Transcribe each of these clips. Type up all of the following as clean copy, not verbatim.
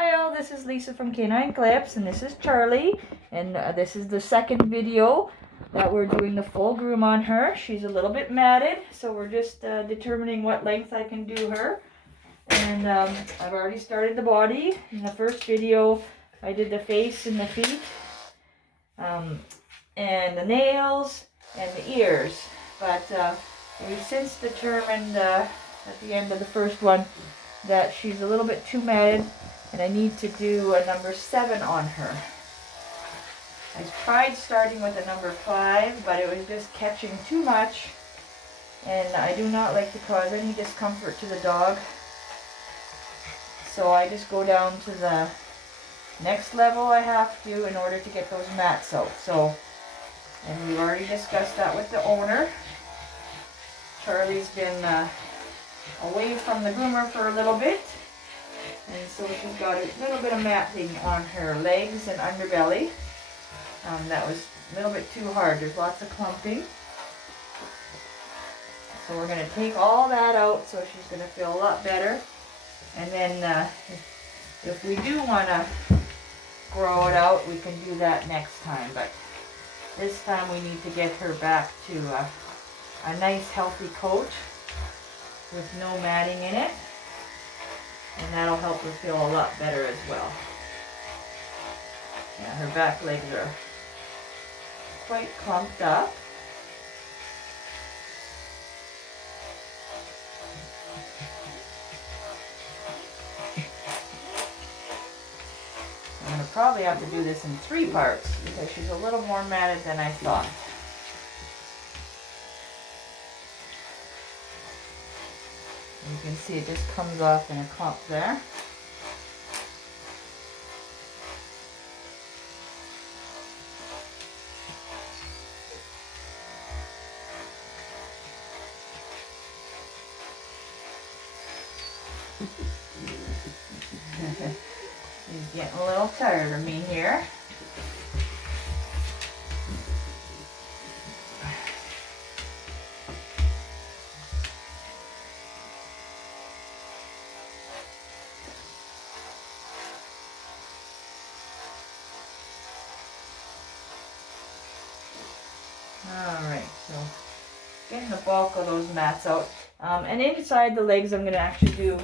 Hi all, this is Lisa from Canine Clips, and this is Charlie, and this is the second video that we're doing the full groom on her. She's a little bit matted, so we're just determining what length I can do her. And I've already started the body. In the first video, I did the face and the feet, and the nails, and the ears. But we've since determined at the end of the first one that she's a little bit too matted, and I need to do a number 7 on her. I tried starting with a number 5, but it was just catching too much, and I do not like to cause any discomfort to the dog. So I just go down to the next level I have to in order to get those mats out. So, and we've already discussed that with the owner. Charlie's been away from the groomer for a little bit, and so she's got a little bit of matting on her legs and underbelly. That was a little bit too hard. There's lots of clumping. So we're going to take all that out so she's going to feel a lot better. And then if we do want to grow it out, we can do that next time. But this time we need to get her back to a nice healthy coat with no matting in it. And that'll help her feel a lot better as well. Yeah, her back legs are quite clumped up. I'm going to probably have to do this in 3 parts because she's a little more matted than I thought. You can see it just comes off in a clump there. He's getting a little tired of me here. Alright, so getting the bulk of those mats out. And inside the legs I'm going to actually do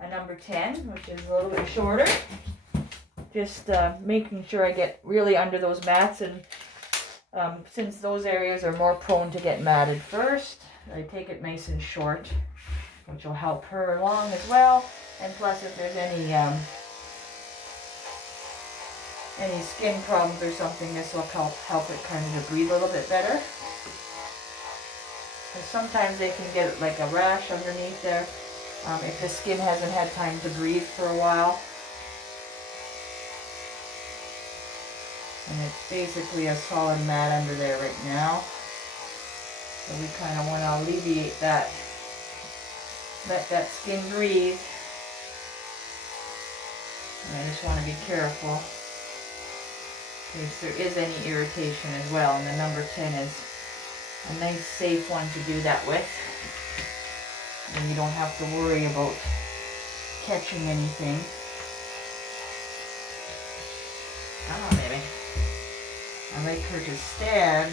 a number 10, which is a little bit shorter. Just making sure I get really under those mats, and since those areas are more prone to get matted first, I take it nice and short, which will help her along as well. And plus, if there's any skin problems or something, this will help it kind of breathe a little bit better. Because sometimes they can get like a rash underneath there if the skin hasn't had time to breathe for a while. And it's basically a solid mat under there right now. So we kind of want to alleviate that. Let that skin breathe. And I just want to be careful in case there is any irritation as well. And the number 10 is a nice safe one to do that with. And you don't have to worry about catching anything. Come on, baby. I like her to stand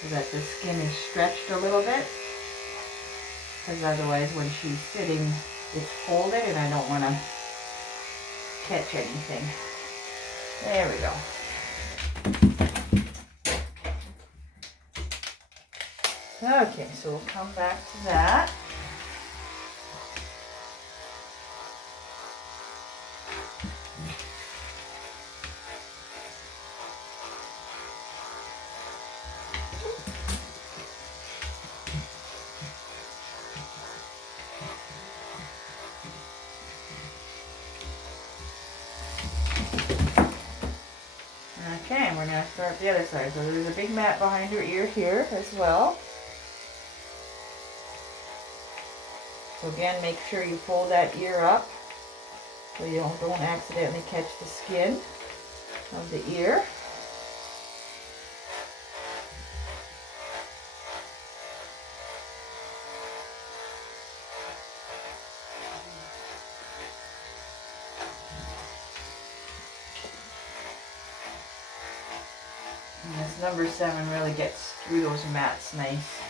so that the skin is stretched a little bit. Because otherwise when she's sitting, it's folded and I don't want to catch anything. There we go. Okay, so we'll come back to that. Okay, and we're going to start the other side. So there's a big mat behind her ear here as well. So again, make sure you fold that ear up so you don't accidentally catch the skin of the ear. This number 7 really gets through those mats nice.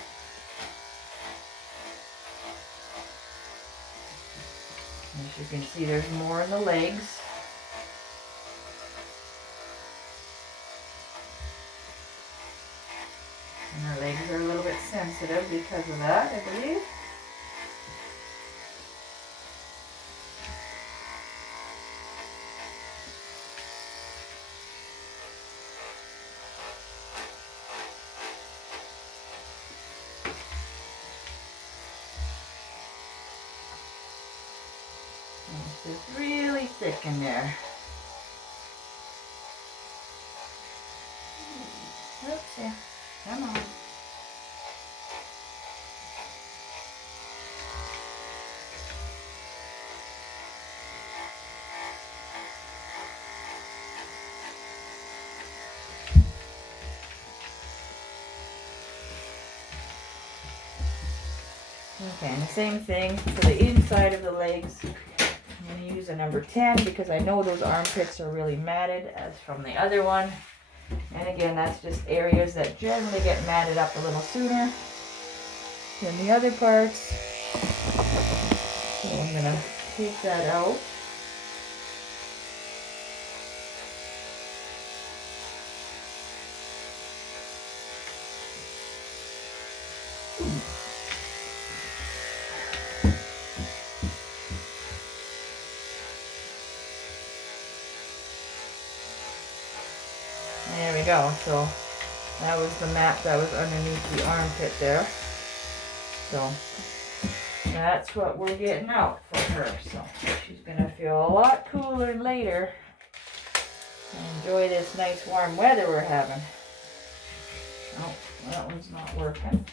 As you can see, there's more in the legs. And her legs are a little bit sensitive because of that, I believe. And it's just really thick in there. Oops, yeah. Come on. Okay, and the same thing for the inside of the legs. I'm going to use a number 10 because I know those armpits are really matted as from the other one. And again, that's just areas that generally get matted up a little sooner than the other parts. So I'm going to take that out. There we go. So that was the mat that was underneath the armpit there. So that's what we're getting out for her. So she's going to feel a lot cooler later. Enjoy this nice warm weather we're having. Oh, that one's not working.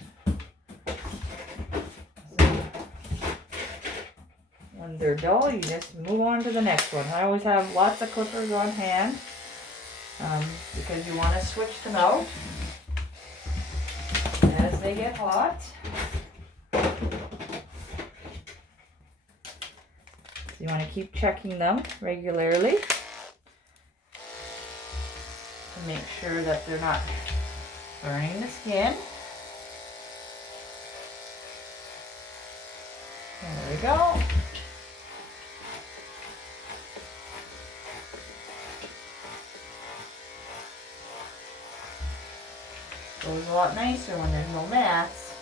When they're dull, you just move on to the next one. I always have lots of clippers on hand because you want to switch them out as they get hot. So you want to keep checking them regularly to make sure that they're not burning the skin. There we go. Goes a lot nicer when there's no mats.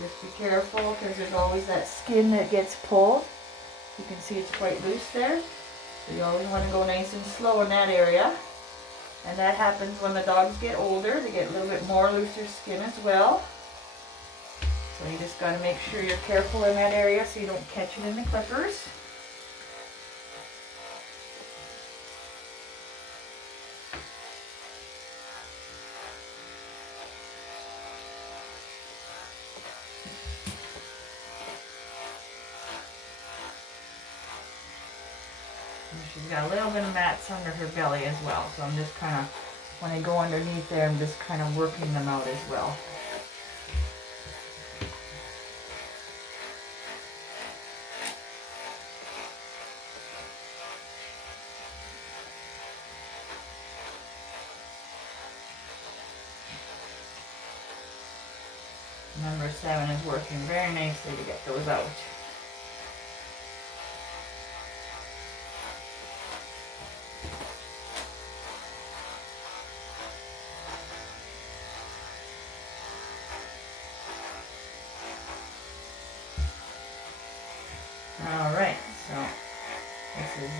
Just be careful because there's always that skin that gets pulled. You can see it's quite loose there. So you always want to go nice and slow in that area. And that happens when the dogs get older. They get a little bit more looser skin as well. So you just got to make sure you're careful in that area so you don't catch it in the clippers. She's got a little bit of mats under her belly as well, so I'm just kind of, when I go underneath there, I'm just kind of working them out as well. Number 7 is working very nicely to get those out. Alright, so this is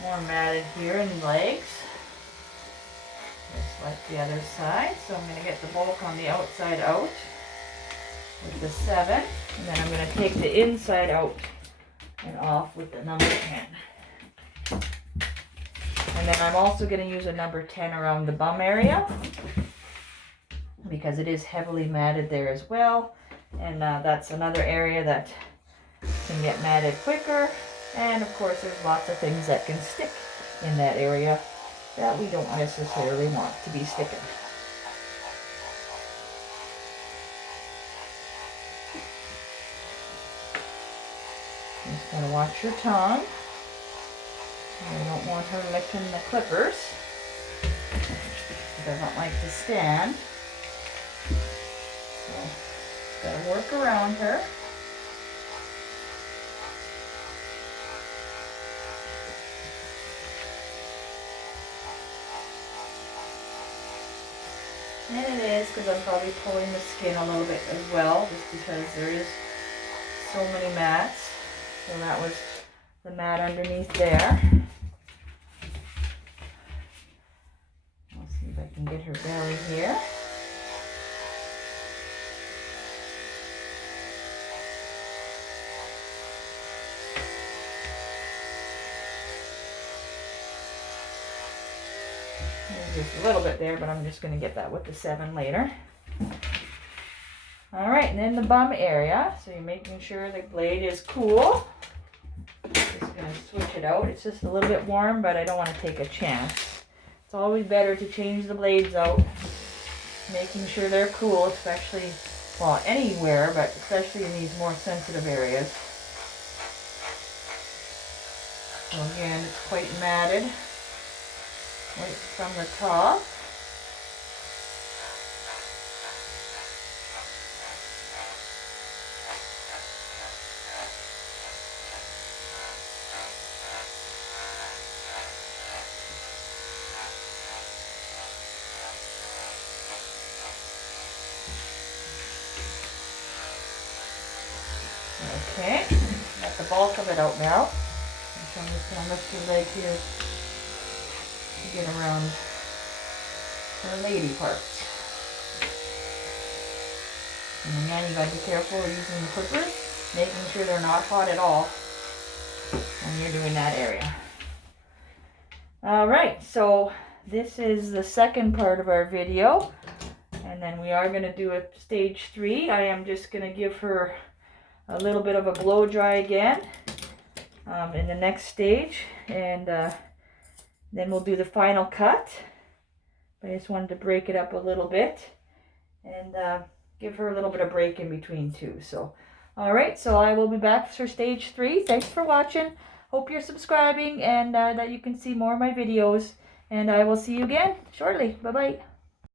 more matted here in the legs, just like the other side. So I'm going to get the bulk on the outside out with the 7, and then I'm going to take the inside out and off with the number 10. And then I'm also going to use a number 10 around the bum area because it is heavily matted there as well, and that's another area that can get matted quicker, and of course there's lots of things that can stick in that area that we don't necessarily want to be sticking. Just gotta watch your tongue. I don't want her licking the clippers. She doesn't like to stand. So, gotta work around her. And it is because I'm probably pulling the skin a little bit as well, just because there is so many mats. So that was the mat underneath there. I'll see if I can get her belly here. There's just a little bit there, but I'm just going to get that with the 7 later. All right, and then the bum area. So you're making sure the blade is cool. Just going to switch it out. It's just a little bit warm, but I don't want to take a chance. It's always better to change the blades out, making sure they're cool, especially, well, anywhere, but especially in these more sensitive areas. So again, it's quite matted right from the top. Okay, got the bulk of it out now. So I'm just going to lift your leg here to get around the lady parts. And again, you got to be careful using the clippers, making sure they're not hot at all when you're doing that area. Alright, so this is the second part of our video. And then we are going to do a stage 3. I am just going to give her a little bit of a blow dry again in the next stage, and then we'll do the final cut. But I just wanted to break it up a little bit and give her a little bit of break in between too. So alright, so I will be back for stage 3. Thanks for watching. Hope you're subscribing and that you can see more of my videos, and I will see you again shortly. Bye bye.